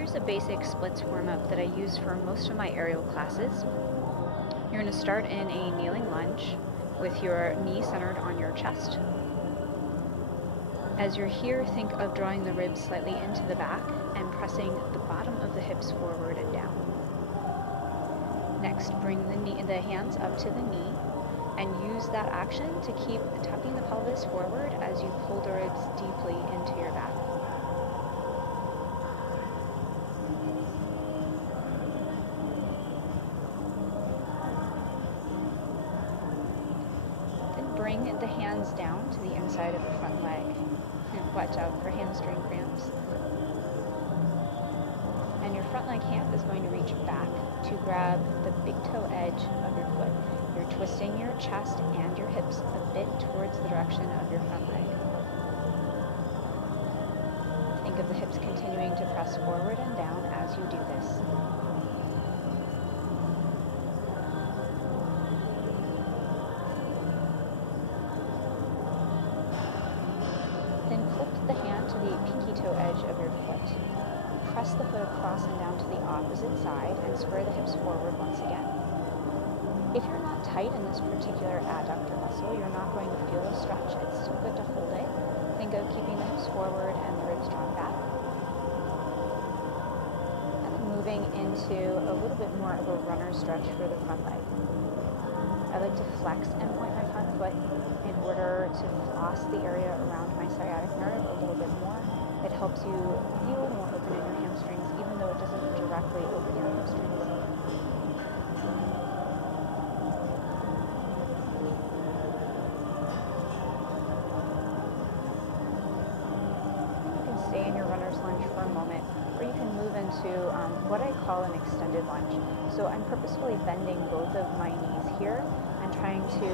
Here's a basic splits warm-up that I use for most of my aerial classes. You're going to start in a kneeling lunge with your knee centered on your chest. As you're here, think of drawing the ribs slightly into the back and pressing the bottom of the hips forward and down. Next, bring the hands up to the knee and use that action to keep tucking the pelvis forward as you pull the ribs deeply into your back. Then bring the hands down to the inside of the front leg. Watch out for hamstring cramps. And your front leg hand is going to reach back to grab the big toe edge of your foot. You're twisting your chest and your hips a bit towards the direction of your front leg. Think of the hips continuing to press forward and down as you do this. Then flip the hand to the pinky toe edge of your foot. Press the foot across and down to the opposite side and square the hips forward once again. If you're not tight in this particular adductor muscle, you're not going to feel a stretch. It's still good to hold it. Think of keeping the hips forward and the ribs drawn back. And then moving into a little bit more of a runner stretch for the front leg. I like to flex and point my front foot in order to floss the area around my sciatic nerve a little bit more. It helps you feel more open in your hamstrings, even though it doesn't directly open your hamstrings. You can stay in your runner's lunge for a moment, or you can move into what I call an extended lunge. So I'm purposefully bending both of my knees here and trying to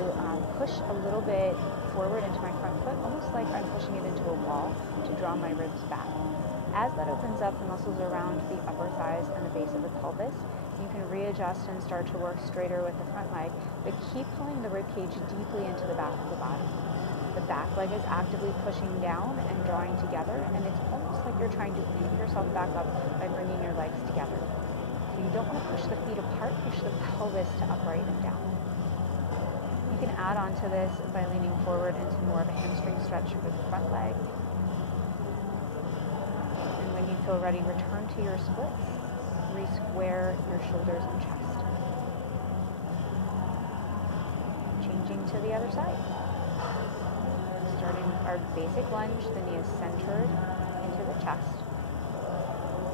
push a little bit forward into my front foot, almost like I'm pushing it into a wall to draw my ribs back. As that opens up the muscles around the upper thighs and the base of the pelvis, you can readjust and start to work straighter with the front leg, but keep pulling the ribcage deeply into the back of the body. The back leg is actively pushing down and drawing together, and it's almost like you're trying to pick yourself back up by bringing your legs together. So you don't want to push the feet apart, push the pelvis to upright and down. You can add on to this by leaning forward into more of a hamstring stretch for the front leg. And when you feel ready, return to your splits. Re-square your shoulders and chest. Changing to the other side. Starting with our basic lunge, the knee is centered into the chest.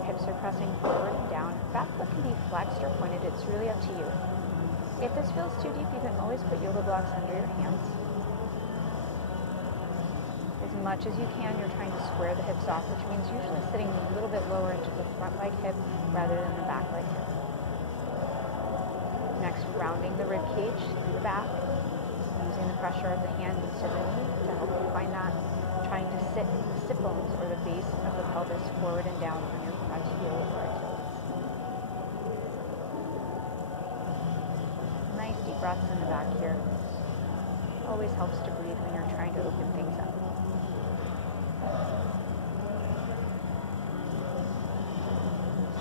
Hips are pressing forward and down. Back foot can be flexed or pointed. It's really up to you. If this feels too deep, you can always put yoga blocks under your hands. As much as you can, you're trying to square the hips off, which means usually sitting a little bit lower into the front leg hip rather than the back leg hip. Next, rounding the rib cage through the back, using the pressure of the hand into the knee to help you find that. Trying to sit the sit bones or the base of the pelvis forward and down on your front heel or Achilles. Nice deep breaths in the back here. Always helps to breathe when you're trying to open things up.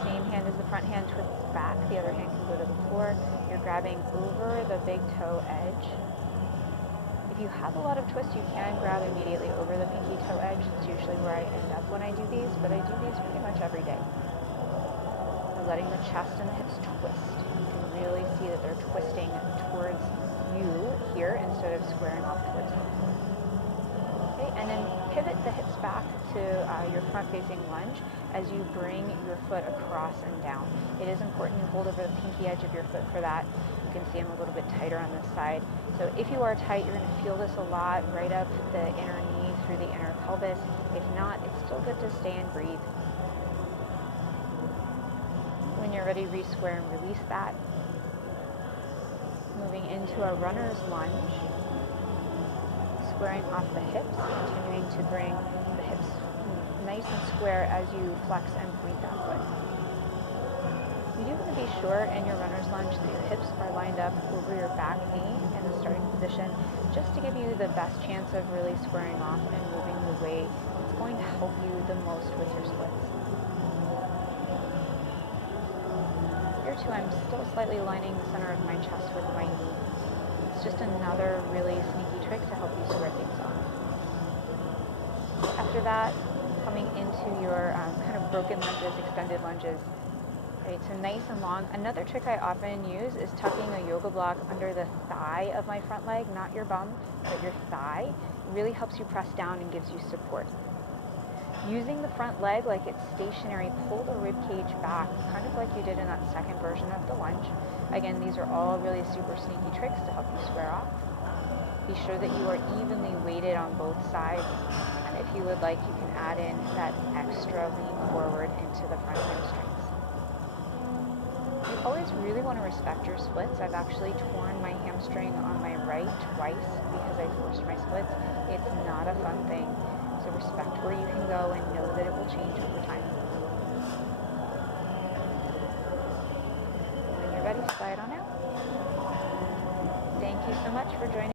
Same hand as the front hand twists back, the other hand can go to the floor. You're grabbing over the big toe edge. If you have a lot of twist, you can grab immediately over the pinky toe edge. It's usually where I end up when I do these, but I do these pretty much every day. We're letting the chest and the hips twist. You can really see that they're twisting towards you here instead of squaring off towards the floor. Okay, and then pivot the hips back to your front-facing lunge as you bring your foot across and down. It is important you hold over the pinky edge of your foot for that. You can see I'm a little bit tighter on this side. So if you are tight, you're going to feel this a lot right up the inner knee through the inner pelvis. If not, it's still good to stay and breathe. When you're ready, re-square and release that. Moving into a runner's lunge. Squaring off the hips, continuing to bring the hips nice and square as you flex and point that foot. You do want to be sure in your runner's lunge that your hips are lined up over your back knee in the starting position, just to give you the best chance of really squaring off and moving the way that's going to help you the most with your splits. to, I'm still slightly lining the center of my chest with my knee. It's just another really sneaky trick to help you square things off. After that, coming into your kind of broken lunges, extended lunges. Right, so nice and long. Another trick I often use is tucking a yoga block under the thigh of my front leg, not your bum, but your thigh. It really helps you press down and gives you support. Using the front leg like it's stationary, pull the rib cage back, kind of like you did in that second version of the lunge. Again, these are all really super sneaky tricks to help you square off. Be sure that you are evenly weighted on both sides. And if you would like, you can add in that extra lean forward into the front hamstrings. You always really want to respect your splits. I've actually torn my hamstring on my right twice because I forced my splits. It's not a fun thing. So respect where you can go and know that it will change over time. When you're ready, slide on out. Thank you so much for joining.